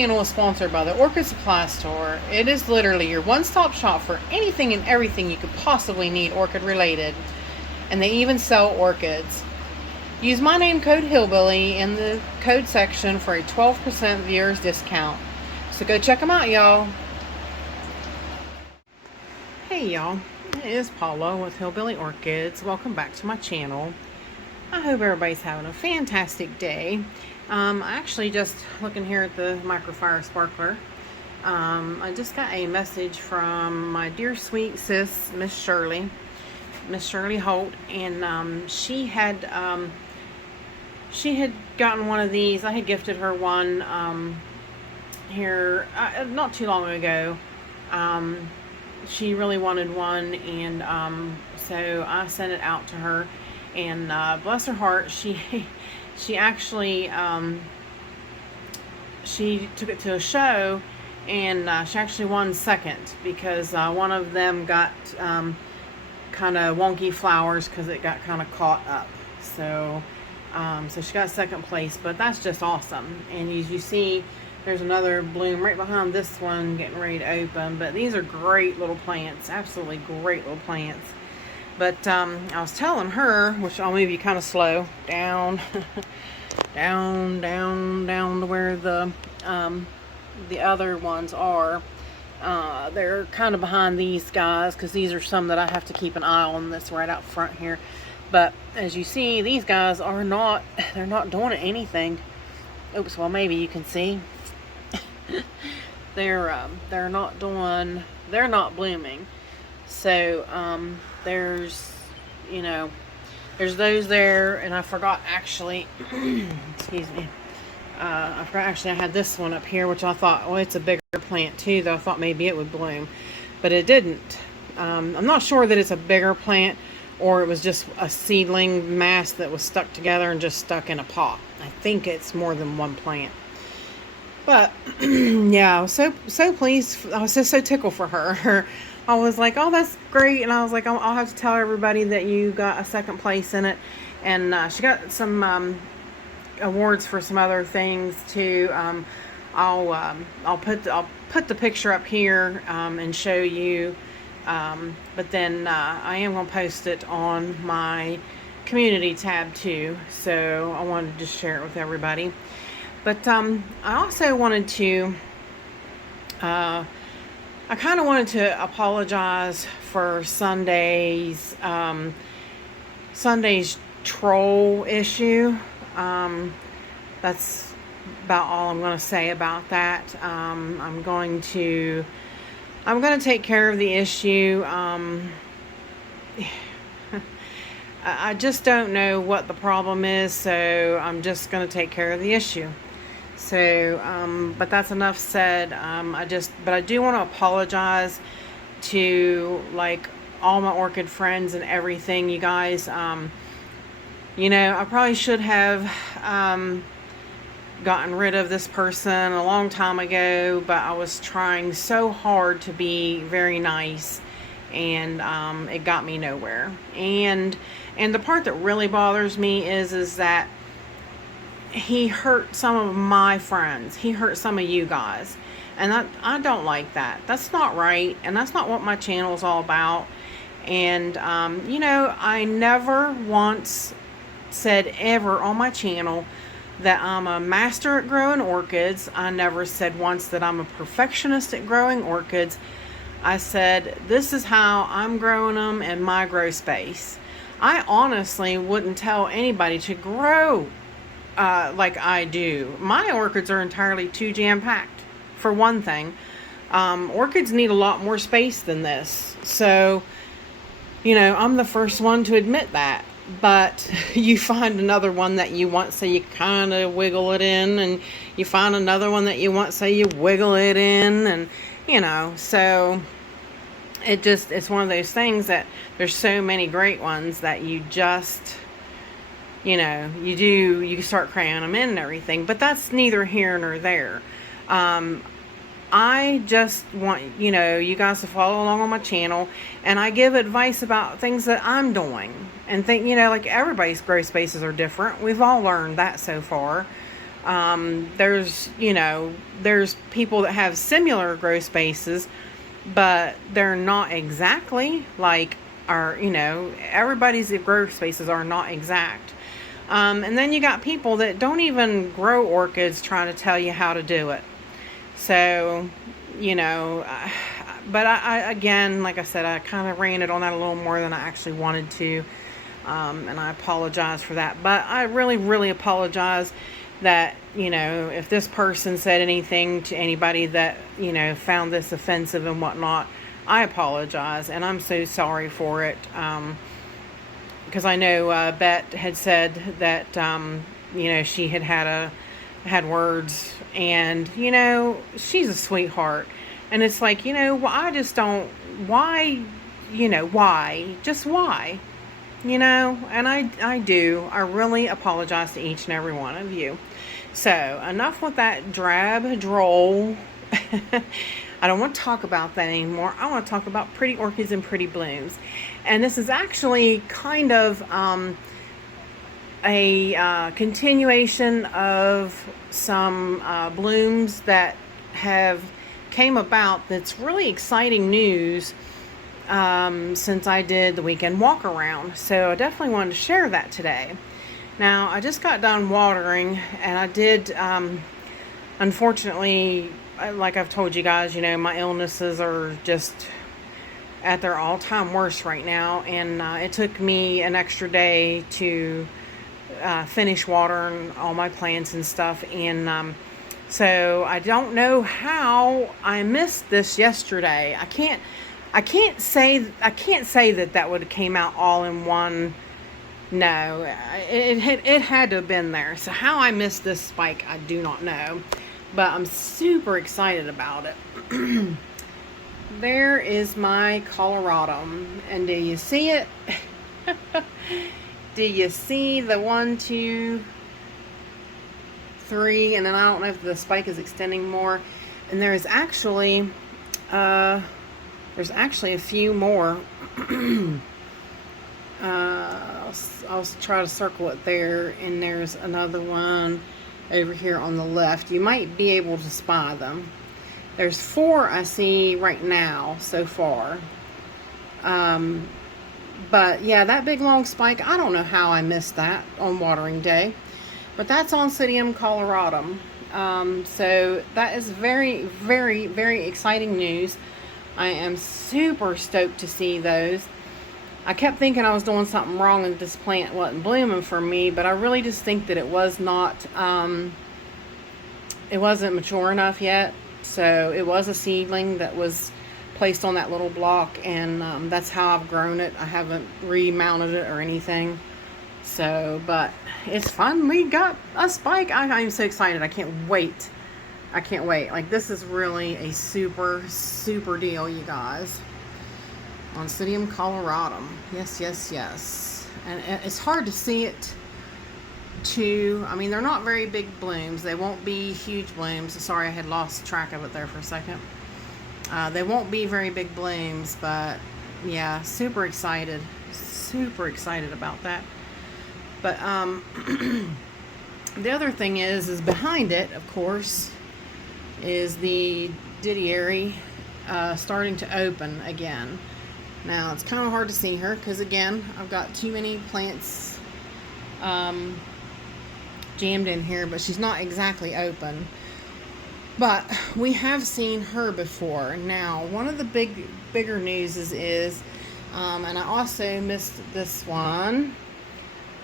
channel is sponsored by the Orchid Supply Store. It is literally your one-stop shop for anything and everything you could possibly need orchid related. And they even sell orchids. Use my name code Hillbilly in the code section for a 12% viewers discount. So go check them out, y'all. Hey y'all, it is Paula with Hillbilly Orchids. Welcome back to my channel. I hope everybody's having a fantastic day. Actually just looking here at the microfire sparkler. I just got a message from my dear sweet sis, Miss Shirley Holt, and she had gotten one of these. I had gifted her one here not too long ago. She really wanted one, and so I sent it out to her, and bless her heart, she actually she took it to a show, and she actually won second because one of them got kind of wonky flowers because it got kind of caught up. So so she got second place, but that's just awesome. And as you see, there's another bloom right behind this one getting ready to open. But these are great little plants, absolutely great little plants. But I was telling her, which I'll move you kind of slow down, down to where the other ones are. They're kind of behind these guys because these are some that I have to keep an eye on. That's right out front here. But as you see, these guys are not, they're not doing anything. Oops, well maybe you can see. They're not doing, they're not blooming. So there's, you know, there's those there, and I forgot actually, excuse me, I forgot actually I had this one up here, which I thought, well, it's a bigger plant too, though I thought maybe it would bloom, but it didn't. I'm not sure that it's a bigger plant or it was just a seedling mass that was stuck together and just stuck in a pot. I think it's more than one plant. But yeah, I was so pleased. I was just so tickled for her. I was like, oh, that's great. And I was like, I'll have to tell everybody that you got a second place in it. And she got some awards for some other things too. I'll put the picture up here and show you. But then I am going to post it on my community tab too. So I wanted to just share it with everybody. But I also wanted to, I kind of wanted to apologize for Sunday's troll issue. That's about all I'm going to say about that. I'm going to take care of the issue. I just don't know what the problem is, so I'm just going to take care of the issue. So, but that's enough said. But I do want to apologize to like all my orchid friends and everything, you guys. You know, I probably should have gotten rid of this person a long time ago, but I was trying so hard to be very nice, and it got me nowhere. And the part that really bothers me is that he hurt some of my friends. He hurt some of you guys. And I don't like that. That's not right. And that's not what my channel is all about. And, you know, I never once said ever on my channel that I'm a master at growing orchids. I never said once that I'm a perfectionist at growing orchids. I said, this is how I'm growing them in my grow space. I honestly wouldn't tell anybody to grow like I do. My orchids are entirely too jam-packed, for one thing. Orchids need a lot more space than this. So, you know, I'm the first one to admit that. But you find another one that you want, so you kind of wiggle it in, and you find another one that you want, so you wiggle it in, and, you know, so it's one of those things that there's so many great ones that you just, you know, you start cramming them in and everything. But that's neither here nor there. I just want, you know, you guys to follow along on my channel, and I give advice about things that I'm doing, and think, you know, like everybody's grow spaces are different. We've all learned that so far. There's people that have similar growth spaces, but they're not exactly like everybody's growth spaces are not exact. And then you got people that don't even grow orchids trying to tell you how to do it. So, you know, but I again, like I said, I kind of ranted on that a little more than I actually wanted to. And I apologize for that. But I really, really apologize that, if this person said anything to anybody that, found this offensive and whatnot, I apologize. And I'm so sorry for it. Because I know Bet had said that, she had words, and, she's a sweetheart. And it's like, I just don't, why, why? Just why? And I really apologize to each and every one of you. So, enough with that drab, droll. I don't want to talk about that anymore. I want to talk about pretty orchids and pretty blooms. And this is actually kind of a continuation of some blooms that have came about that's really exciting news since I did the weekend walk around. So I definitely wanted to share that today. Now, I just got done watering, and I did, unfortunately, like I've told you guys, my illnesses are just at their all-time worst right now, and it took me an extra day to finish watering all my plants and stuff, and so I don't know how I missed this yesterday. I can't say that would have came out all in one. No, it had to have been there. So how I missed this spike, I do not know, but I'm super excited about it. There is my Colorado, and do you see it? Do you see the 1, 2, 3, and then I don't know if the spike is extending more, and there's actually a few more. I'll try to circle it there, and there's another one over here on the left. You might be able to spy them. There's 4 I see right now so far. But yeah, that big long spike, I don't know how I missed that on watering day. But that's Oncidium coloratum. So that is very, very, very exciting news. I am super stoked to see those. I kept thinking I was doing something wrong and this plant wasn't blooming for me, but I really just think that it wasn't mature enough yet. So it was a seedling that was placed on that little block, and that's how I've grown it. I haven't remounted it or anything. So, but it's finally got a spike. I'm so excited. I can't wait. Like, this is really a super, super deal, you guys. Oncidium coloratum. Yes. And it's hard to see it too. I mean, they're not very big blooms. They won't be huge blooms. Sorry, I had lost track of it there for a second. They won't be very big blooms, but yeah, super excited about that. But the other thing is behind it, of course, is the Didieri starting to open again. Now, it's kind of hard to see her because, again, I've got too many plants jammed in here, but she's not exactly open. But we have seen her before. Now, one of the bigger news is and I also missed this one.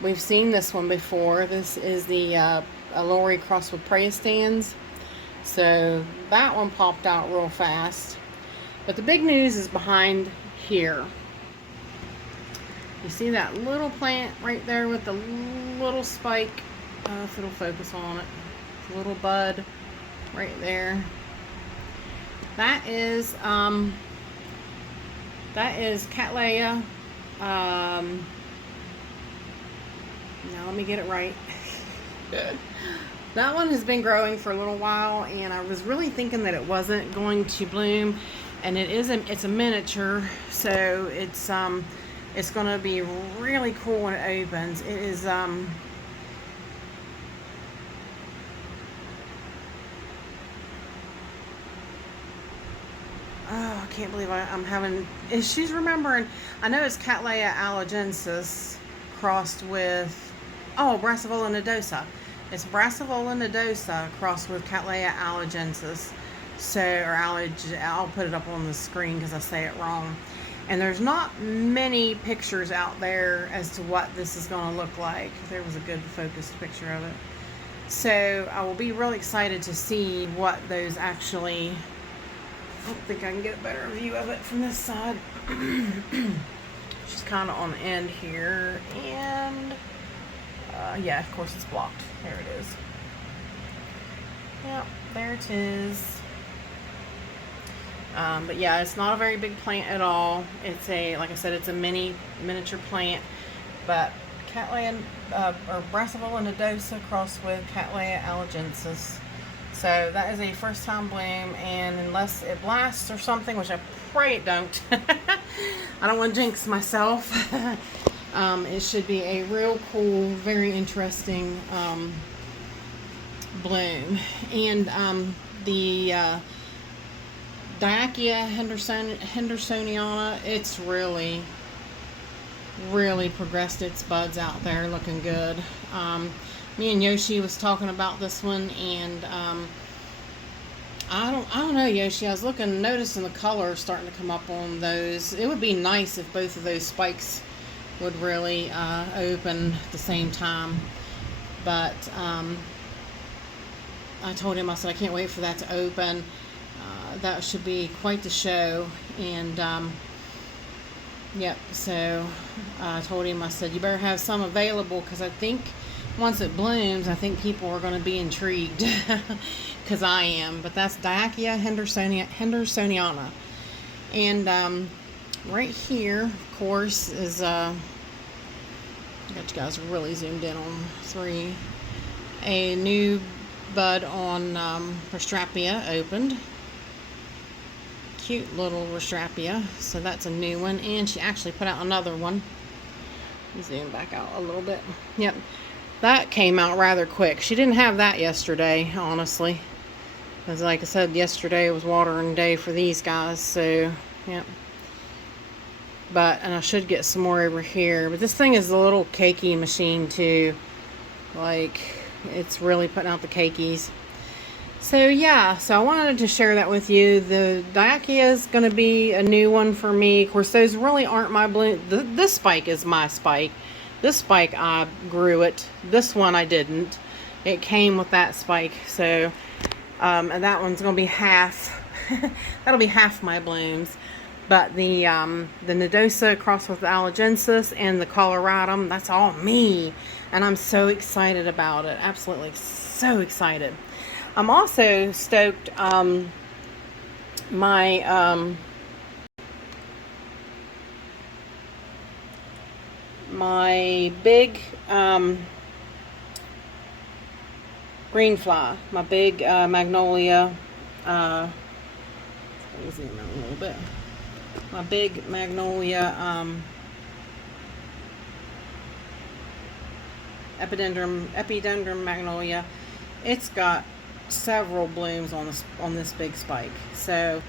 We've seen this one before. This is the Alori crossed with Praestans. So that one popped out real fast. But the big news is behind here. You see that little plant right there with the little spike? If it'll focus on it. The little bud right there. That is Cattleya. Now let me get it right. That one has been growing for a little while, and I was really thinking that it wasn't going to bloom, and it's a miniature, so it's going to be really cool when it opens. It is can't believe I'm having issues remembering. I know it's Cattleya allogensis crossed with, oh, Brassavola nodosa. It's Brassavola nodosa crossed with Cattleya allogensis. So, or I'll put it up on the screen because I say it wrong. And there's not many pictures out there as to what this is going to look like. There was a good focused picture of it. So I will be really excited to see what those actually, I don't think I can get a better view of it from this side. She's kind of on the end here, and yeah, of course it's blocked. There it is. Yep, there it is. But yeah, it's not a very big plant at all. It's a, like I said, it's a miniature plant, but Cattleya or Brassavola nodosa crossed with Cattleya allogensis. So that is a first time bloom, and unless it blasts or something, which I pray it don't, I don't want to jinx myself, it should be a real cool, very interesting bloom. And the Diachia hendersoniana, it's really progressed its buds out there, looking good. Me and Yoshi was talking about this one, and I don't know, Yoshi. I was noticing the color starting to come up on those. It would be nice if both of those spikes would really open at the same time. But I told him, I said, I can't wait for that to open. That should be quite the show. And yep, so I told him, I said, you better have some available, because I think once it blooms, I think people are going to be intrigued, because I am. But that's Diachia hendersoniana. And right here, of course, is I got you guys really zoomed in on 3. A new bud on Rostrapia opened. Cute little Rostrapia. So that's a new one, and she actually put out another one. Zoom back out a little bit. Yep, that came out rather quick. She didn't have that yesterday, honestly, because like I said, yesterday was watering day for these guys. So yep. And I should get some more over here. But this thing is a little cakey machine too. Like, it's really putting out the cakeys. So yeah, so I wanted to share that with you. The Diachia is going to be a new one for me. Of course, those really aren't my bloom. This spike is my spike. This spike, I grew it. This one I didn't. It came with that spike. So, and that one's going to be half. That'll be half my blooms. But the nodosa crossed with the allogensis and the coloratum, that's all me. And I'm so excited about it. Absolutely so excited. I'm also stoked. My big green fly, my big magnolia. Let me zoom in a little bit. My big magnolia epidendrum magnolia. It's got several blooms on this big spike, so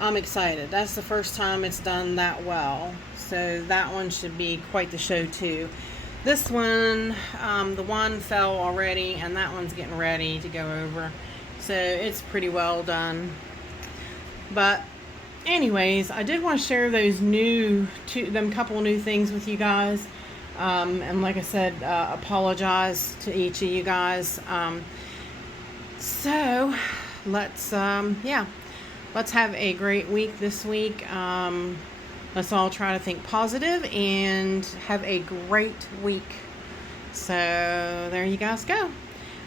I'm excited. That's the first time it's done that well, so that one should be quite the show too. This one, the one fell already, and that one's getting ready to go over, so it's pretty well done. But anyways, I did want to share those couple new things with you guys, and like I said, apologize to each of you guys. So let's have a great week this week. Let's all try to think positive and have a great week. So there you guys go.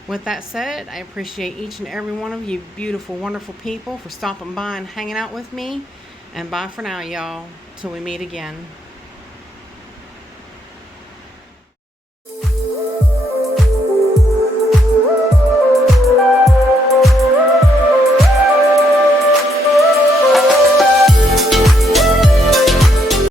With that said, I appreciate each and every one of you beautiful, wonderful people for stopping by and hanging out with me. And bye for now, y'all, till we meet again.